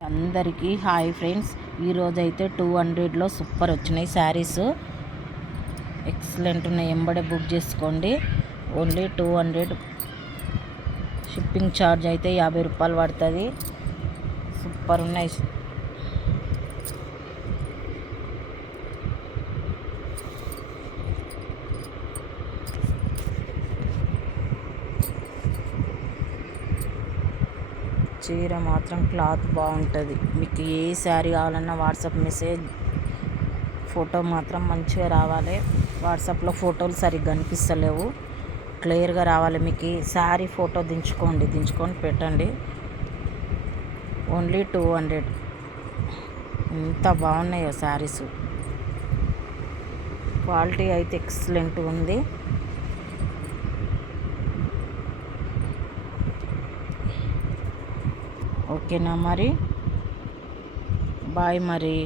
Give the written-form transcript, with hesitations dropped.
అందరికీ hi friends. ఈరోజు అయితే 200లో సూపర్ వచ్చినాయి శారీస్, ఎక్సలెంట్ ఉన్నాయి. ఎంబడే బుక్ చేసుకోండి. ఓన్లీ 200. షిప్పింగ్ ఛార్జ్ అయితే 50 రూపాయలు పడుతుంది. సూపర్ ఉన్నాయి. చీర మాత్రం క్లాత్ బాగుంటుంది. మీకు ఏ శారీ కావాలన్నా వాట్సాప్ మెసేజ్, ఫోటో మాత్రం మంచిగా రావాలి. వాట్సాప్లో ఫోటోలు సరిగ్గా కనిపిస్తలేవు, క్లియర్గా రావాలి. మీకు శారీ ఫోటో దించుకొని పెట్టండి. ఓన్లీ 200. ఎంత బాగున్నాయో శారీస్. క్వాలిటీ అయితే ఎక్సలెంట్ ఉంది. ఓకేనా మరి, బాయ్ మరి.